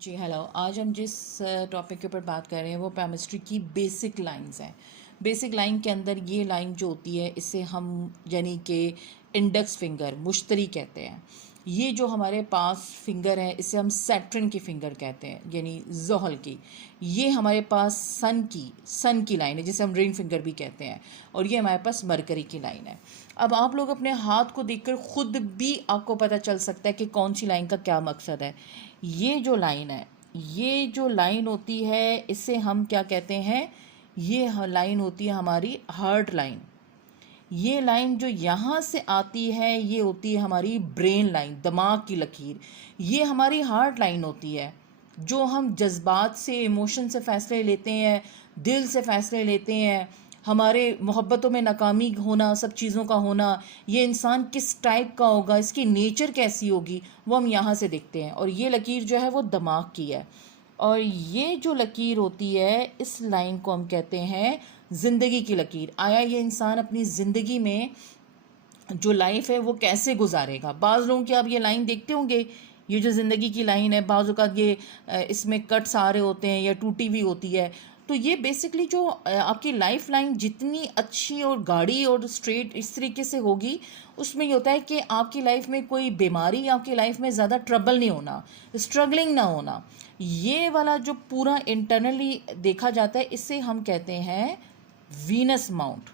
जी hello. आज हम जिस टॉपिक के ऊपर बात कर रहे हैं वो केमिस्ट्री की बेसिक लाइंस हैं। बेसिक लाइन के अंदर ये लाइन जो होती है इसे हम यानी कि इंडेक्स फिंगर मुश्तरी कहते हैं। ये जो हमारे पास फिंगर है इसे हम सैटर्न की फिंगर कहते हैं यानी जोहल की। ये हमारे पास सन की लाइन है जिसे हम रिंग फिंगर भी कहते हैं, और ये हमारे पास मरकरी की लाइन है। अब आप लोग अपने हाथ को देखकर खुद भी आपको पता चल सकता है कि कौन सी लाइन का क्या मकसद है। ये जो लाइन होती है इसे हम क्या कहते हैं, ये लाइन होती है हमारी हार्ट लाइन। ये लाइन जो यहाँ से आती है ये होती है हमारी ब्रेन लाइन, दिमाग की लकीर। ये हमारी हार्ट लाइन होती है जो हम जज्बात से, इमोशन से फ़ैसले लेते हैं, दिल से फ़ैसले लेते हैं। हमारे मोहब्बतों में नाकामी होना, सब चीज़ों का होना, ये इंसान किस टाइप का होगा, इसकी नेचर कैसी होगी, वो हम यहाँ से देखते हैं। और ये लकीर जो है वो दिमाग की है। और ये जो लकीर होती है इस लाइन को हम कहते हैं ज़िंदगी की लकीर। आया ये इंसान अपनी ज़िंदगी में जो लाइफ है वो कैसे गुजारेगा। बाज़ लोगों की आप ये लाइन देखते होंगे, ये जो ज़िंदगी की लाइन है बाज़ औक़ात ये इसमें कट्स आ रहे होते हैं या टूटी हुई होती है। तो ये बेसिकली जो आपकी लाइफ लाइन जितनी अच्छी और गाढ़ी और स्ट्रेट इस तरीके से होगी, उसमें ये होता है कि आपकी लाइफ में कोई बीमारी, आपकी लाइफ में ज़्यादा ट्रबल नहीं होना, स्ट्रगलिंग ना होना। ये वाला जो पूरा इंटरनली देखा जाता है इसे हम कहते हैं वीनस माउंट।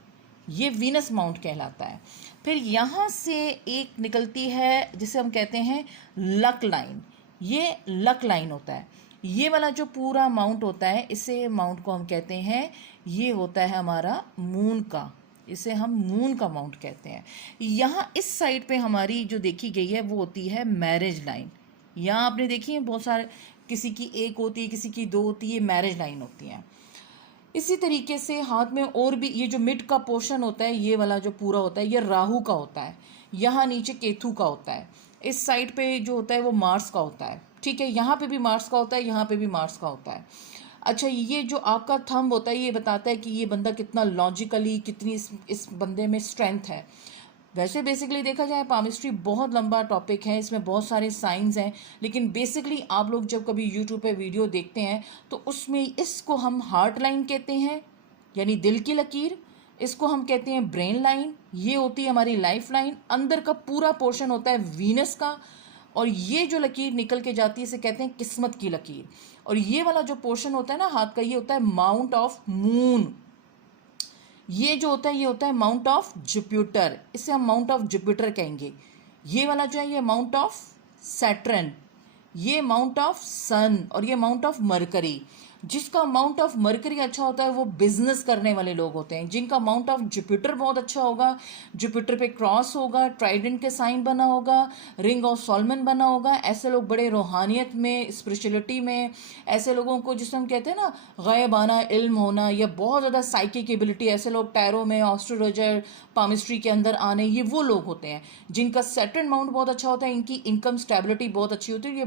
ये वीनस माउंट कहलाता है। फिर यहाँ से एक निकलती है जिसे हम कहते हैं लक लाइन। ये लक लाइन होता है। ये वाला जो पूरा माउंट होता है इसे माउंट को हम कहते हैं, ये होता है हमारा मून का, इसे हम मून का माउंट कहते हैं। यहाँ इस साइड पे हमारी जो देखी गई है वो होती है मैरिज लाइन। यहाँ आपने देखी है बहुत सारे, किसी की एक होती है, किसी की दो होती है, ये मैरिज लाइन होती है। इसी तरीके से हाथ में और भी ये जो मिड का पोर्शन होता है, ये वाला जो पूरा होता है ये राहु का होता है। यहाँ नीचे केतु का होता है। इस साइड पे जो होता है वो मार्स का होता है। ठीक है, यहाँ पे भी मार्स का होता है, यहाँ पे भी मार्स का होता है। अच्छा, ये जो आपका थंब होता है ये बताता है कि ये बंदा कितना लॉजिकली, कितनी इस बंदे में स्ट्रेंथ है। वैसे बेसिकली देखा जाए पामिस्ट्री बहुत लंबा टॉपिक है, इसमें बहुत सारे साइंस हैं, लेकिन बेसिकली आप लोग जब कभी यूट्यूब पे वीडियो देखते हैं तो उसमें इसको हम हार्ट लाइन कहते हैं यानी दिल की लकीर। इसको हम कहते हैं ब्रेन लाइन, ये होती है हमारी लाइफ लाइन। अंदर का पूरा पोर्शन होता है वीनस का, और ये जो लकीर निकल के जाती है इसे कहते हैं किस्मत की लकीर। और ये वाला जो पोर्शन होता है ना हाथ का, ये होता है माउंट ऑफ मून। ये जो होता है ये होता है माउंट ऑफ जुपिटर, इसे हम माउंट ऑफ जुपिटर कहेंगे। ये वाला जो है ये माउंट ऑफ सैटर्न, ये माउंट ऑफ सन, और ये माउंट ऑफ मरकरी। जिसका माउंट ऑफ मरकरी अच्छा होता है वो बिजनेस करने वाले लोग होते हैं। जिनका माउंट ऑफ जुपिटर बहुत अच्छा होगा, जुपिटर पे क्रॉस होगा, ट्राइडेंट के साइन बना होगा, रिंग ऑफ सॉलमन बना होगा, ऐसे लोग बड़े रूहानियत में, स्पिरिचुअलिटी में, ऐसे लोगों को जिसे हम कहते हैं ना गायबाना इल्म होना या बहुत ज़्यादा साइकिक एबिलिटी, ऐसे लोग टैरो में, एस्ट्रोलॉजर, पामिस्ट्री के अंदर आने, ये वो लोग होते हैं जिनका सैटर्न माउंट बहुत अच्छा होता है। इनकी इनकम स्टेबिलिटी बहुत अच्छी होती है। ये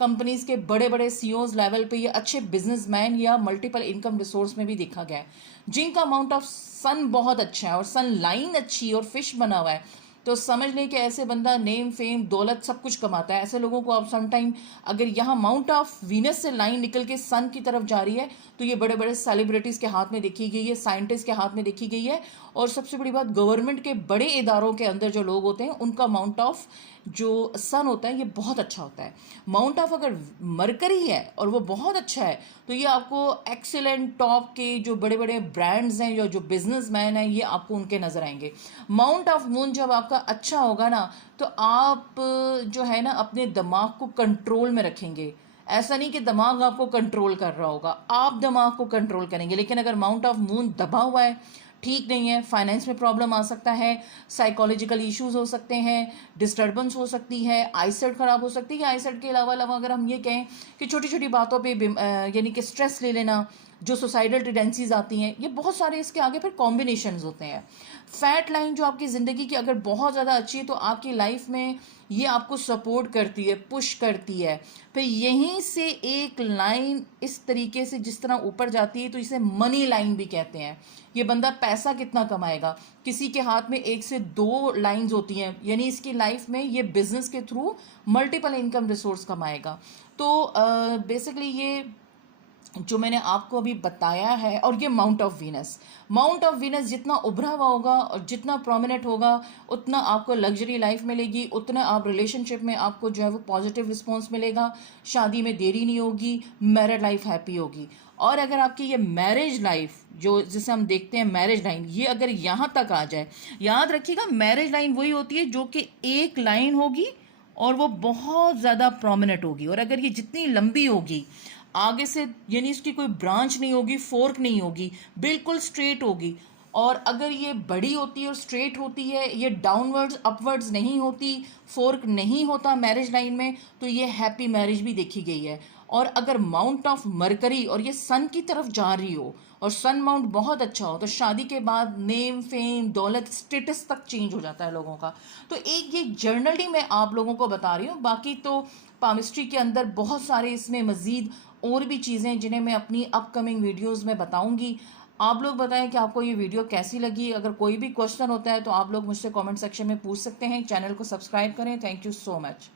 कंपनीज के बड़े बड़े सीईओज लेवल पे ये अच्छे बिजनेसमैन या मल्टीपल इनकम रिसोर्स में भी देखा गया है। जिनका अमाउंट ऑफ सन बहुत अच्छा है और सन लाइन अच्छी और फिश बना हुआ है, तो समझ लें कि ऐसे बंदा नेम फेम दौलत सब कुछ कमाता है। ऐसे लोगों को आप सम टाइम, अगर यहाँ माउंट ऑफ वीनस से लाइन निकल के सन की तरफ जा रही है तो ये बड़े बड़े सेलिब्रिटीज़ के हाथ में देखी गई है, साइंटिस्ट के हाथ में देखी गई है। और सबसे बड़ी बात, गवर्नमेंट के बड़े इदारों के अंदर जो लोग होते हैं उनका माउंट ऑफ जो सन होता है ये बहुत अच्छा होता है। माउंट ऑफ अगर मरकरी है और वो बहुत अच्छा है तो ये आपको एक्सीलेंट टॉप के जो बड़े बड़े ब्रांड्स हैं या जो बिजनेसमैन हैं ये आपको उनके नजर आएंगे। माउंट ऑफ मून जब आपका अच्छा होगा ना तो आप जो है ना अपने दिमाग को कंट्रोल में रखेंगे। ऐसा नहीं कि दिमाग आपको कंट्रोल कर रहा होगा, आप दिमाग को कंट्रोल करेंगे। लेकिन अगर माउंट ऑफ मून दबा हुआ है, ठीक नहीं है, फाइनेंस में प्रॉब्लम आ सकता है, साइकोलॉजिकल इश्यूज हो सकते हैं, डिस्टर्बेंस हो सकती है, आईसाइट खराब हो सकती है। आईसाइट के अलावा अगर हम ये कहें कि छोटी छोटी बातों पे यानी कि स्ट्रेस ले लेना, जो सुसाइडल टेंडेंसीज आती हैं, ये बहुत सारे इसके आगे फिर कॉम्बिनेशंस होते हैं। फैट लाइन जो आपकी ज़िंदगी की अगर बहुत ज़्यादा अच्छी है तो आपकी लाइफ में ये आपको सपोर्ट करती है, पुश करती है। फिर यहीं से एक लाइन इस तरीके से जिस तरह ऊपर जाती है तो इसे मनी लाइन भी कहते हैं। ये बंदा पैसा कितना कमाएगा, किसी के हाथ में एक से दो लाइंस होती हैं, यानी इसकी लाइफ में ये बिजनेस के थ्रू मल्टीपल इनकम रिसोर्स कमाएगा। तो बेसिकली ये जो मैंने आपको अभी बताया है, और ये माउंट ऑफ वीनस जितना उभरा हुआ होगा और जितना प्रोमिनेंट होगा उतना आपको लग्जरी लाइफ मिलेगी, उतना आप रिलेशनशिप में आपको जो है वो पॉजिटिव रिस्पॉन्स मिलेगा, शादी में देरी नहीं होगी, मैरिड लाइफ हैप्पी होगी। और अगर आपकी ये मैरिज लाइफ जो जिसे हम देखते हैं मैरिज लाइन, ये अगर यहाँ तक आ जाए, याद रखिएगा मैरिज लाइन वही होती है जो कि एक लाइन होगी और वो बहुत ज़्यादा प्रोमिनेंट होगी, और अगर ये जितनी लंबी होगी आगे से, यानी इसकी कोई ब्रांच नहीं होगी, फोर्क नहीं होगी, बिल्कुल स्ट्रेट होगी, और अगर ये बड़ी होती है और स्ट्रेट होती है, ये डाउनवर्ड्स अपवर्ड्स नहीं होती, फोर्क नहीं होता मैरिज लाइन में, तो ये हैप्पी मैरिज भी देखी गई है। और अगर माउंट ऑफ मरकरी और ये सन की तरफ जा रही हो और सन माउंट बहुत अच्छा हो, तो शादी के बाद नेम, फेम, दौलत, स्टेटस तक चेंज हो जाता है लोगों का। तो एक ये जर्नली मैं आप लोगों को बता रही हूँ, बाकी तो पामिस्ट्री के अंदर बहुत सारे इसमें मज़ीद और भी चीज़ें जिन्हें मैं अपनी अपकमिंग वीडियोस में बताऊंगी। आप लोग बताएं कि आपको ये वीडियो कैसी लगी। अगर कोई भी क्वेश्चन होता है तो आप लोग मुझसे कमेंट सेक्शन में पूछ सकते हैं। चैनल को सब्सक्राइब करें। Thank you so much.